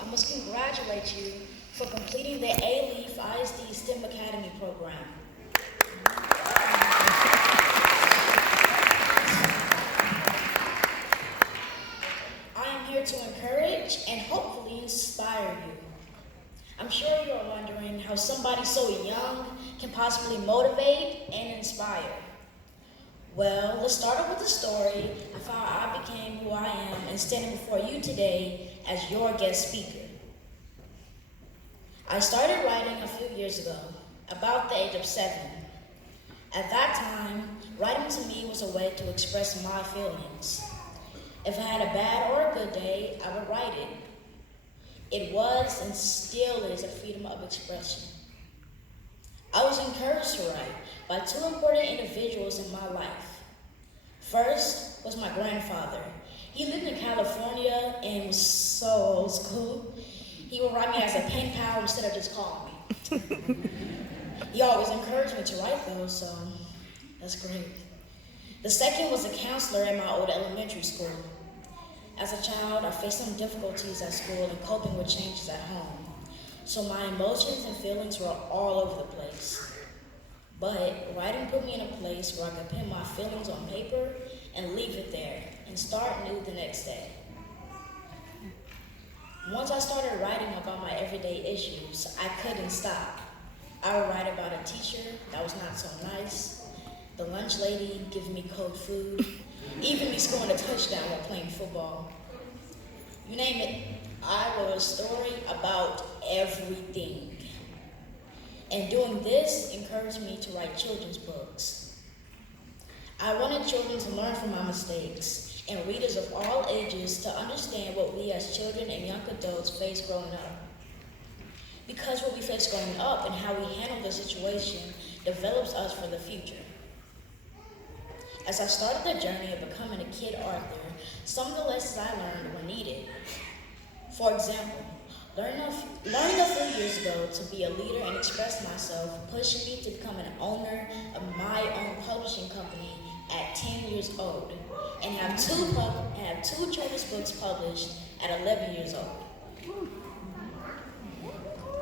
I must congratulate you for completing the Alief ISD STEM Academy program. I am here to encourage and hopefully inspire you. I'm sure you are wondering how somebody so young can possibly motivate and inspire. Well, let's start off with the story of how I became who I am and standing before you today as your guest speaker. I started writing a few years ago, about the age of 7. At that time, writing to me was a way to express my feelings. If I had a bad or a good day, I would write it. It was and still is a freedom of expression. I was encouraged to write by 2 important individuals in my life. First was my grandfather. He lived in California and was so old school. He would write me as a pen pal instead of just calling me. He always encouraged me to write though, so that's great. The second was a counselor at my old elementary school. As a child, I faced some difficulties at school and coping with changes at home. So my emotions and feelings were all over the place. But writing put me in a place where I could pen my feelings on paper and leave it there and start new the next day. Once I started writing about my everyday issues, I couldn't stop. I would write about a teacher that was not so nice, the lunch lady giving me cold food, even me scoring a touchdown while playing football. You name it, I wrote a story about everything. And doing this encouraged me to write children's books. I wanted children to learn from my mistakes and readers of all ages to understand what we as children and young adults face growing up. Because what we face growing up and how we handle the situation develops us for the future. As I started the journey of becoming a kid author, some of the lessons I learned were needed. For example, learning a few years ago to be a leader and express myself pushed me to become an owner of my own publishing company at 10 years old and have two children's books published at 11 years old.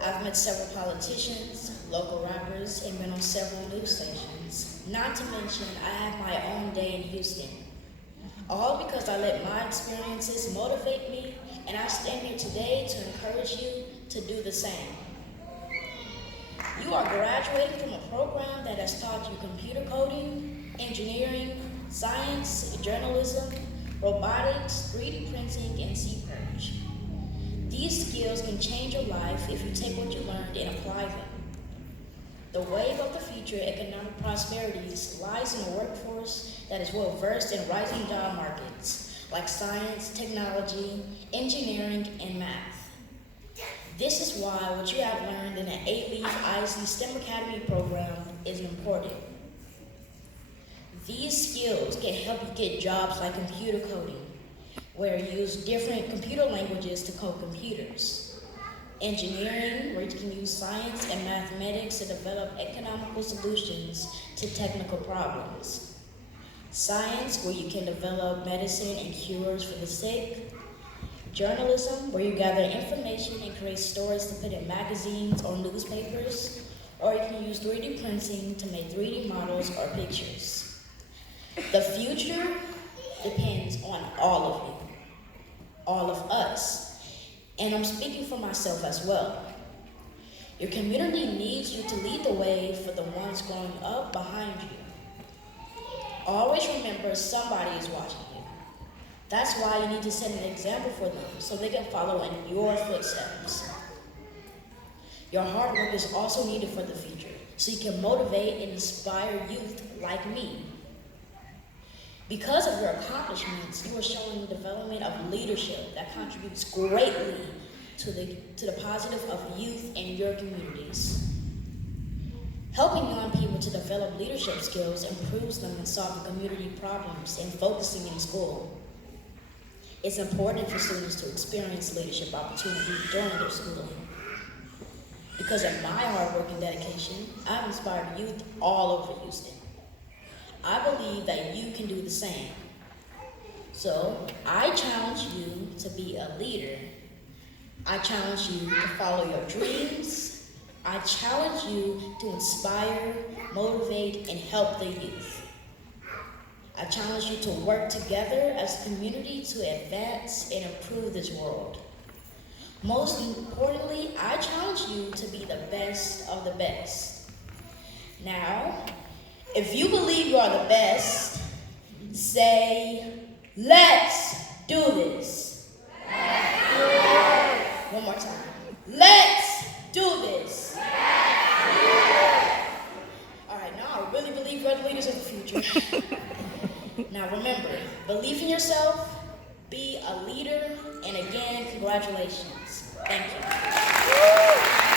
I've met several politicians, local rappers, and been on several news stations. Not to mention, I have my own day in Houston. All because I let my experiences motivate me, and I stand here today to encourage you to do the same. You are graduating from a program that has taught you computer coding, engineering, science, journalism, robotics, 3D printing, and C-Purge. These skills can change your life if you take what you learned and apply them. The wave of the future economic prosperities lies in a workforce that is well versed in rising job markets like science, technology, engineering, and math. This is why what you have learned in the Alief ISD STEM Academy program is important. These skills can help you get jobs like computer coding, where you use different computer languages to code computers. Engineering, where you can use science and mathematics to develop economical solutions to technical problems. Science, where you can develop medicine and cures for the sick. Journalism, where you gather information and create stories to put in magazines or newspapers. Or you can use 3D printing to make 3D models or pictures. The future depends on all of you, all of us. And I'm speaking for myself as well. Your community needs you to lead the way for the ones growing up behind you. Always remember somebody is watching you. That's why you need to set an example for them so they can follow in your footsteps. Your hard work is also needed for the future so you can motivate and inspire youth like me. Because of your accomplishments, you are showing the development of leadership that contributes greatly to the positive of youth in your communities. Helping young people to develop leadership skills improves them in solving community problems and focusing in school. It's important for students to experience leadership opportunities during their schooling. Because of my hard work and dedication, I've inspired youth all over Houston. I believe that you can do the same. So I challenge you to be a leader I challenge you to follow your dreams. I challenge you to inspire, motivate, and help the youth. I challenge you to work together as a community to advance and improve this world. Most importantly, I challenge you to be the best of the best. Now, if you believe you are the best, say, let's do this. One more time. Let's do this. All right, now I really believe you're the leaders of the future. Now remember, believe in yourself, be a leader, and again, congratulations. Thank you.